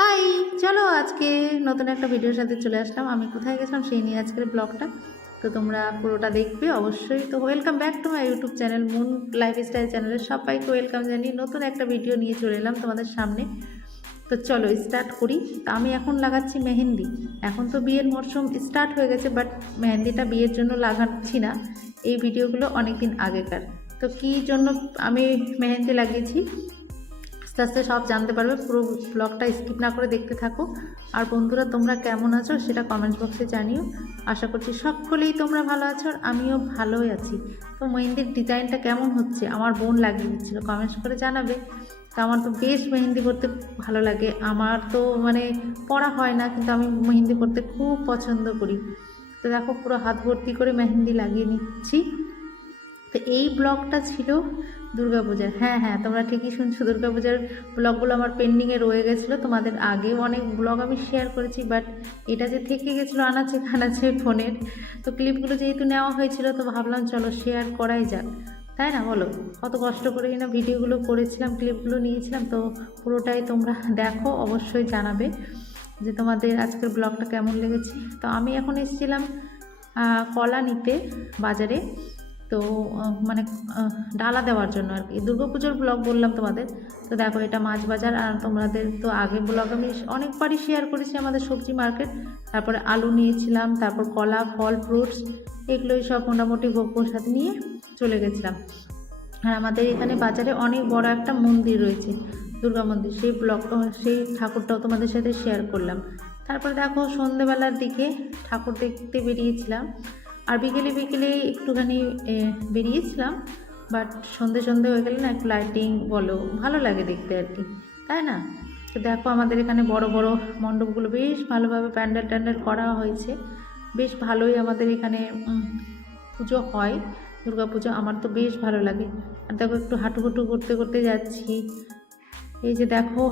High, চলো আজকে নতুন একটা ভিডিওর সাথে চলে আসলাম। আমি কোথায় গেছিলাম সেই নিয়ে আজকের ব্লগটা। তো তোমরা পুরোটা দেখবে অবশ্যই। তো welcome back to my YouTube channel moon lifestyle চ্যানেলের সবাইকে ওয়েলকাম জানিয়ে নতুন একটা ভিডিও নিয়ে চলে এলাম তোমাদের সামনে। তো চলো স্টার্ট করি। তো আমি এখন লাগাচ্ছি মেহেন্দি। এখন তো বিয়ের মরশুম স্টার্ট হয়ে গেছে, বাট মেহেন্দিটা বিয়ের জন্য লাগাচ্ছি না। এই ভিডিওগুলো অনেক দিন আগেকার। তো কী জন্য আমি মেহেন্দি লাগিয়েছি আস্তে আস্তে সব জানতে পারবে। পুরো ব্লগটা স্কিপ না করে দেখতে থাকো। আর বন্ধুরা, তোমরা কেমন আছো সেটা কমেন্ট বক্সে জানিও। আশা করছি সকলেই তোমরা ভালো আছো, আর আমিও ভালোই আছি। তো মেহেন্দির ডিজাইনটা কেমন হচ্ছে আমার বোন লাগিয়ে দিচ্ছিলো, কমেন্টস করে জানাবে। তো আমার তো বেশ মেহেন্দি করতে ভালো লাগে। আমার তো মানে পড়া হয় না, কিন্তু আমি মেহেন্দি করতে খুব পছন্দ করি। তো দেখো পুরো হাত ভর্তি করে মেহেন্দি লাগিয়ে নিচ্ছি। তো এই ব্লগটা ছিল দুর্গাপূজার। হ্যাঁ, তোমরা ঠিকই শুনছো, দুর্গাপূজার ব্লগগুলো আমার পেন্ডিংয়ে রয়ে গেছিলো। তোমাদের আগেও অনেক ব্লগ আমি শেয়ার করেছি, বাট এটা যে থেকে গেছিলো আনাচে খানাচে ফোনের। তো ক্লিপগুলো যেহেতু নেওয়া হয়েছিল, তো ভাবলাম চলো শেয়ার করাই যাক, তাই না বলো? কত কষ্ট করে না ভিডিওগুলো করেছিলাম, ক্লিপগুলো নিয়েছিলাম। তো পুরোটাই তোমরা দেখো, অবশ্যই জানাবে যে তোমাদের আজকের ব্লগটা কেমন লেগেছে। তো আমি এখন এসেছিলাম কলা নিতে বাজারে। তো মানে ডালা দেওয়ার জন্য আর কি, দুর্গাপুজোর ব্লগ বললাম তোমাদের। তো দেখো এটা মাছ বাজার। আর তোমাদের তো আগে ব্লগ আমি অনেকবারই শেয়ার করেছি আমাদের সবজি মার্কেট। তারপরে আলু নিয়েছিলাম, তারপর কলা, ফল, ফ্রুটস, এগুলোই সব মোটামুটি ভোগ প্রসাদ নিয়ে চলে গেছিলাম। আর আমাদের এখানে বাজারে অনেক বড় একটা মন্দির রয়েছে, দুর্গা মন্দির। সেই ব্লগ সেই ঠাকুরটাও তোমাদের সাথে শেয়ার করলাম। তারপরে দেখো সন্ধেবেলার দিকে ঠাকুর দেখতে বেরিয়েছিলাম। আর বিকেলে বিকেলে একটুখানি বেরিয়েছিলাম, বাট সন্ধে হয়ে গেলে না একটু লাইটিং বলো ভালো লাগে দেখতে আর কি, তাই না? তো দেখো আমাদের এখানে বড় বড় মণ্ডপগুলো বেশ ভালোভাবে প্যান্ডেল ট্যান্ডেল করা হয়েছে। বেশ ভালোই আমাদের এখানে পুজো হয়, দুর্গাপুজো। আমার তো বেশ ভালো লাগে। আর দেখো একটু হাঁটু করতে করতে যাচ্ছি। এই যে দেখো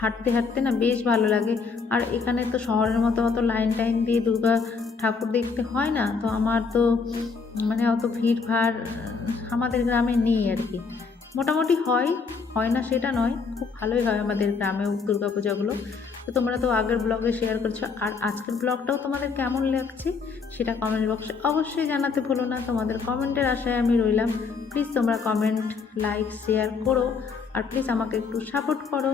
হাঁটতে হাঁটতে না বেশ ভালো লাগে। আর এখানে তো শহরের মতো অত লাইন টাইন দিয়ে দুর্গা ঠাকুর দেখতে হয় না। তো আমার তো মানে অত ভিড় ভাড় আমাদের গ্রামে নেই আর কি। মোটামুটি হয় না সেটা নয়, খুব ভালোই হয় আমাদের গ্রামেও দুর্গাপূজাগুলো। তো তোমরা তো আগের ব্লগে শেয়ার করছো, আর আজকের ব্লগটাও তোমাদের কেমন লাগছে সেটা কমেন্ট বক্সে অবশ্যই জানাতে ভুলো না। তোমাদের কমেন্টের আশায় আমি রইলাম। প্লিজ তোমরা কমেন্ট, লাইক, শেয়ার করো, আর প্লিজ আমাকে একটু সাপোর্ট করো।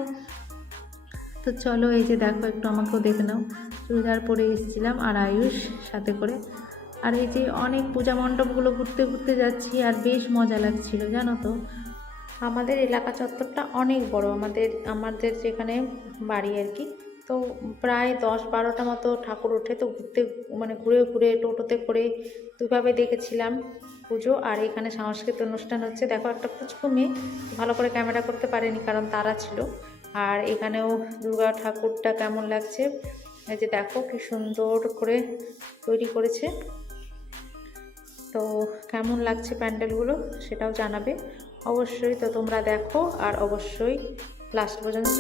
তো চলো এই যে দেখো একটু আমাকেও দেখে নাও। চুড়িদার পরে এসেছিলাম আর আয়ুষ সাথে করে। আর এই যে অনেক পূজা মণ্ডপগুলো ঘুরতে ঘুরতে যাচ্ছি, আর বেশ মজা লাগছিল জানো তো। আমাদের এলাকা চত্বরটা অনেক বড়, আমাদের যেখানে বাড়ি আর কি। তো প্রায় 10-12টা মতো ঠাকুর ওঠে। তো ঘুরে ঘুরে টোটোতে করে দুভাবে দেখেছিলাম পুজো। আর এখানে সাংস্কৃতিক অনুষ্ঠান হচ্ছে। দেখো একটা পুচকু মেয়ে ভালো করে ক্যামেরা করতে পারেনি, কারণ তারা ছিল। আর এখানেও দুর্গা ঠাকুরটা কেমন লাগছে, এই যে দেখো কি সুন্দর করে তৈরি করেছে। তো কেমন লাগছে প্যান্ডেলগুলো সেটাও জানাবে অবশ্যই। তো তোমরা দেখো আর অবশ্যই লাস্ট পর্যন্ত।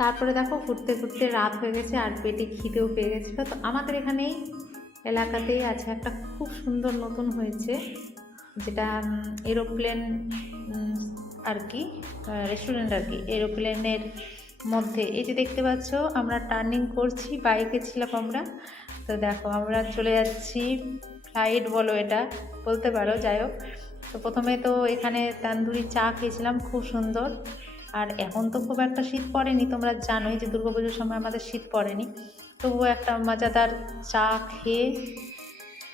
তারপরে দেখো ঘুরতে ঘুরতে রাত হয়ে গেছে আর পেটে খিদেও পেয়ে গেছিলো। তো আমাদের এখানেই এলাকাতেই আছে একটা খুব সুন্দর নতুন হয়েছে, যেটা এরোপ্লেন আর কি, রেস্টুরেন্ট আর কি। এরোপ্লেনের মধ্যে এই যে দেখতে পাচ্ছ আমরা টার্নিং করছি, বাইকে ছিলাম আমরা। তো দেখো আমরা চলে যাচ্ছি, ফ্লাইট বলো এটা বলতে পারো, যাই হোক। তো প্রথমে তো এখানে তান্দুরি চা খেয়েছিলাম, খুব সুন্দর। আর এখন তো খুব একটা শীত পড়েনি, তোমরা জানোই যে দুর্গাপুজোর সময় আমাদের শীত পড়েনি, তবুও একটা মজাদার চা খেয়ে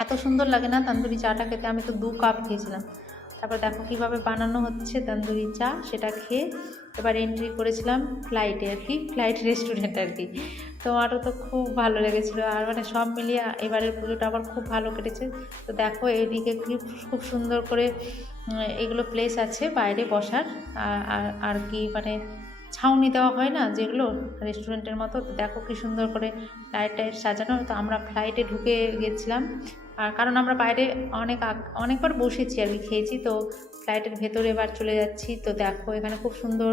এত সুন্দর লাগে না তান্দুরি চাটা খেতে। আমি তো 2 কাপ খেয়েছিলাম। তারপর দেখো কীভাবে বানানো হচ্ছে তান্দুরি চা, সেটা খেয়ে এবার এন্ট্রি করেছিলাম ফ্লাইটে আর কি, ফ্লাইট রেস্টুরেন্ট আর কি। তো আমারও তো খুব ভালো লেগেছিলো। আর মানে সব মিলিয়ে এবারের পুজোটা আমার খুব ভালো কেটেছে। তো দেখো এইদিকে খুব সুন্দর করে এগুলো প্লেস আছে বাইরে বসার, আর কি মানে ছাউনি দেওয়া হয় না যেগুলো রেস্টুরেন্টের মতো। তো দেখো কী সুন্দর করে লাইট টাইট সাজানো। তো আমরা ফ্লাইটে ঢুকে গেছিলাম, আর কারণ আমরা বাইরে অনেকবার বসেছি আর কি, খেয়েছি। তো ফ্লাইটের ভেতরে এবার চলে যাচ্ছি। তো দেখো এখানে খুব সুন্দর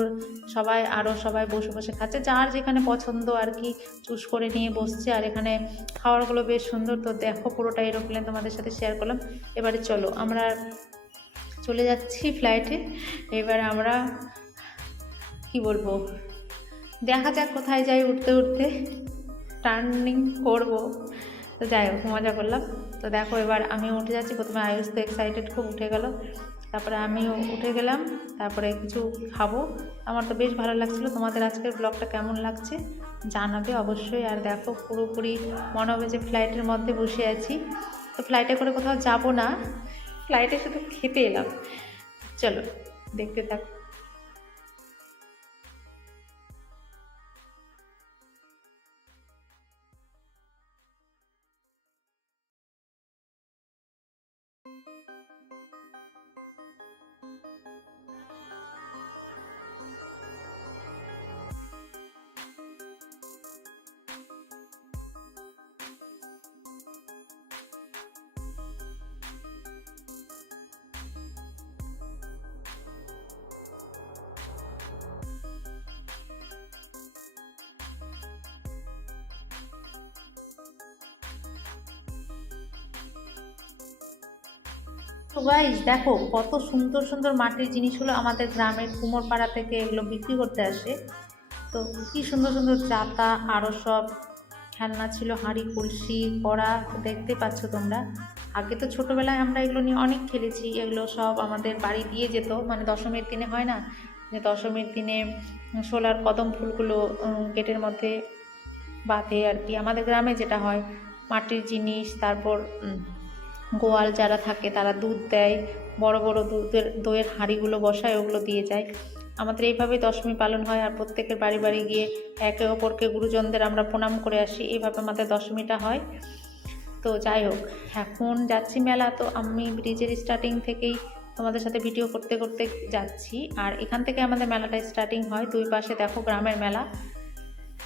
সবাই বসে বসে খাচ্ছে, যার যেখানে পছন্দ আর কি চুজ করে নিয়ে বসছে। আর এখানে খাবারগুলো বেশ সুন্দর। তো দেখো পুরোটা এরোপ্লেন তোমাদের সাথে শেয়ার করলাম। এবারে চলো আমরা চলে যাচ্ছি ফ্লাইটে। এবার আমরা কি বলবো, দেখা যাক কোথায় যাই, উঠতে উঠতে টার্নিং করবো। তো যাই হোক মজা করলাম। তো দেখো এবার আমিও উঠে যাচ্ছি। প্রথমে আয়ুষ তো এক্সাইটেড খুব উঠে গেল, তারপরে আমিও উঠে গেলাম, তারপরে কিছু খাবো। আমার তো বেশ ভালো লাগছিলো। তোমাদের আজকের ব্লগটা কেমন লাগছে জানাবে অবশ্যই। আর দেখো পুরোপুরি মনে হবে যে ফ্লাইটের মধ্যে বসে আছি। তো ফ্লাইটে করে কোথাও যাব না, ফ্লাইটে শুধু খেতে এলাম। চলো দেখতে থাকো। তো গাইস দেখো কত সুন্দর সুন্দর মাটির জিনিসগুলো আমাদের গ্রামের কুমোরপাড়া থেকে এগুলো বিক্রি করতে আসে। তো কি সুন্দর সুন্দর চাতা, আরও সব খেলনা ছিল, হাঁড়ি কলসি কড়া, দেখতে পাচ্ছ তোমরা। আগে তো ছোটোবেলায় আমরা এগুলো নিয়ে অনেক খেলেছি। এগুলো সব আমাদের বাড়ি দিয়ে যেত, মানে দশমীর দিনে হয় না যে দশমীর দিনে শোলার কদম ফুলগুলো গেটের মধ্যে বাঁধে আর কি, আমাদের গ্রামে যেটা হয়। মাটির জিনিস, তারপর গোয়াল যারা থাকে তারা দুধ দেয়, বড় বড় দইয়ের হাঁড়িগুলো বসায়, ওগুলো দিয়ে যায়। আমাদের এইভাবেই দশমী পালন হয়। আর প্রত্যেকের বাড়ি বাড়ি গিয়ে একে অপরকে গুরুজনদের আমরা প্রণাম করে আসি, এইভাবে আমাদের দশমীটা হয়। তো যাই হোক এখন যাচ্ছি মেলা। তো আমি ব্রিজের স্টার্টিং থেকেই তোমাদের সাথে ভিডিও করতে করতে যাচ্ছি। আর এখান থেকে আমাদের মেলাটা স্টার্টিং হয়। 2 পাশে দেখো গ্রামের মেলা।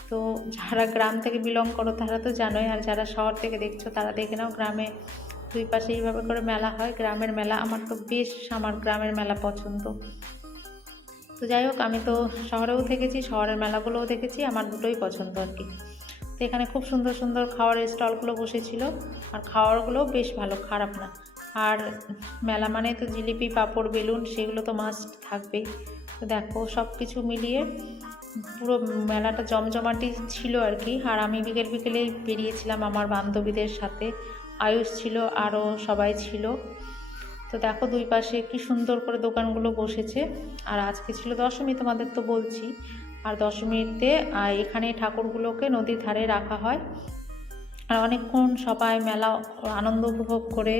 তো যারা গ্রাম থেকে বিলং করো তারা তো জানোই, আর যারা শহর থেকে দেখছো তারা দেখে নাও। গ্রামে 2 পাশে এইভাবে করে মেলা হয়, গ্রামের মেলা। আমার তো বেশ আমার গ্রামের মেলা পছন্দ। তো যাই হোক আমি তো শহরেও থেকেছি, শহরের মেলাগুলোও দেখেছি, আমার দুটোই পছন্দ আর কি। তো এখানে খুব সুন্দর সুন্দর খাওয়ার স্টলগুলো বসেছিল, আর খাওয়ারগুলোও বেশ ভালো, খারাপ না। আর মেলা মানে তো জিলিপি, পাঁপড়, বেলুন, সেগুলো তো মাস্ট থাকবেই। তো দেখো সব কিছু মিলিয়ে পুরো মেলাটা জমজমাটি ছিল আর কি। আর আমি বিকেলেই বেরিয়েছিলাম আমার বান্ধবীদের সাথে, আয়ুষ ছিল, আরও সবাই ছিল। তো দেখো 2 পাশে কি সুন্দর করে দোকানগুলো বসেছে। আর আজকে ছিল দশমী, তোমাদের তো বলছি। আর দশমীতে এখানে ঠাকুরগুলোকে নদীর ধারে রাখা হয়। আর অনেকক্ষণ সবাই মেলা আনন্দ উপভোগ করে,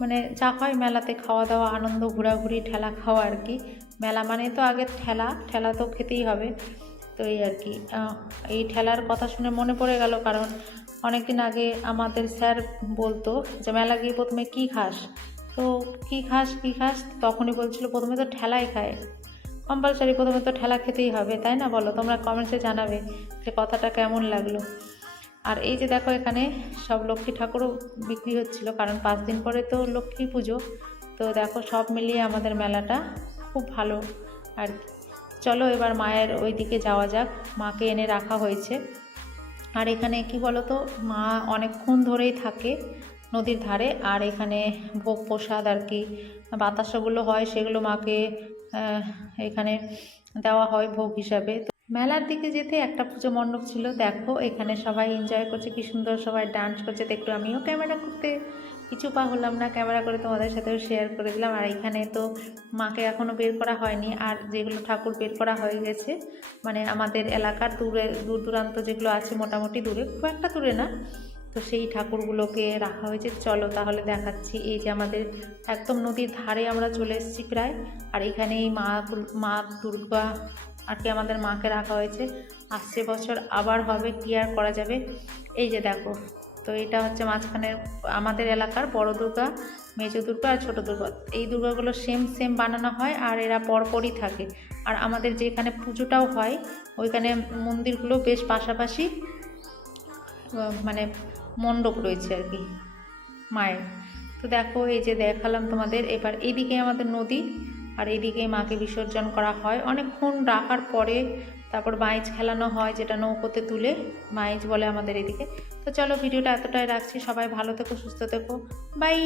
মানে যা হয় মেলাতে খাওয়া দাওয়া, আনন্দ, ঘোরাঘুরি, ঠেলা খাওয়া আর কি। মেলা মানে তো আগে ঠেলা তো খেতেই হবে। তো এই আর কি, এই ঠেলার কথা শুনে মনে পড়ে গেল, কারণ অনেকদিন আগে আমাদের স্যার বলতো যে মেলা গিয়ে প্রথমে কী খাস, তো কী খাস তখনই বলছিল প্রথমে তো ঠেলাই খায়, কম্পালসারি প্রথমে তো ঠেলা খেতেই হবে, তাই না বলো? তোমরা কমেন্টসে জানাবে যে কথাটা কেমন লাগলো। আর এই যে দেখো এখানে সব লক্ষ্মী ঠাকুরও বিক্রি হচ্ছিল, কারণ 5 দিন পরে তো লক্ষ্মী পুজো। তো দেখো সব মিলিয়ে আমাদের মেলাটা খুব ভালো আর কি। চলো এবার মায়ের ওই দিকে যাওয়া যাক। মাকে এনে রাখা হয়েছে। আর এখানে কি বলো তো, মা অনেকক্ষণ ধরেই থাকে নদীর ধারে। আর এখানে ভোগ প্রসাদ আর কি বাতাসাগুলো হয়, সেগুলো মাকে এখানে দেওয়া হয় ভোগ হিসাবে। মেলার দিকে যেতে একটা পুজো মণ্ডপ ছিল, দেখো এখানে সবাই এনজয় করছে, কি সুন্দর সবাই ডান্স করছে। তো একটু আমিও ক্যামেরা করতে কিছু পা হলাম না, ক্যামেরা করে তোমাদের সাথেও শেয়ার করে দিলাম। আর এখানে তো মাকে এখনও বের করা হয়নি, আর যেগুলো ঠাকুর বের করা হয়ে গেছে, মানে আমাদের এলাকার দূর দূরান্ত যেগুলো আছে, মোটামুটি দূরে, খুব একটা দূরে না, তো সেই ঠাকুরগুলোকে রাখা হয়েছে। চলো তাহলে দেখাচ্ছি। এই যে আমাদের একদম নদীর ধারে আমরা চলে এসেছি প্রায়। আর এখানে এই মা দুর্গা আর কি আমাদের মাকে রাখা হয়েছে। আসছে বছর আবার হবে, কি আর করা যাবে। এই যে দেখো, তো এটা হচ্ছে মাঝখানে আমাদের এলাকার বড় দুর্গা, মেজো দুর্গা আর ছোটো দুর্গা। এই দুর্গাগুলো সেম বানানো হয়, আর এরা পরপরই থাকে। আর আমাদের যেখানে পুজোটাও হয় ওইখানে মন্দিরগুলো বেশ পাশাপাশি, মানে মণ্ডপ রয়েছে আর কি মায়ের। তো দেখো এই যে দেখালাম তোমাদের। এবার এইদিকে আমাদের নদী, আর এইদিকে মাকে বিসর্জন করা হয়। অনেকক্ষণ রাখার পরে তারপর মাইজ খেলানো হয়, যেটা নৌকোতে তুলে মাইজ বলে আমাদের এদিকে। তো চলো ভিডিওটা এতটাই রাখছি। সবাই ভালো থেকো, সুস্থ থেকো, বাই।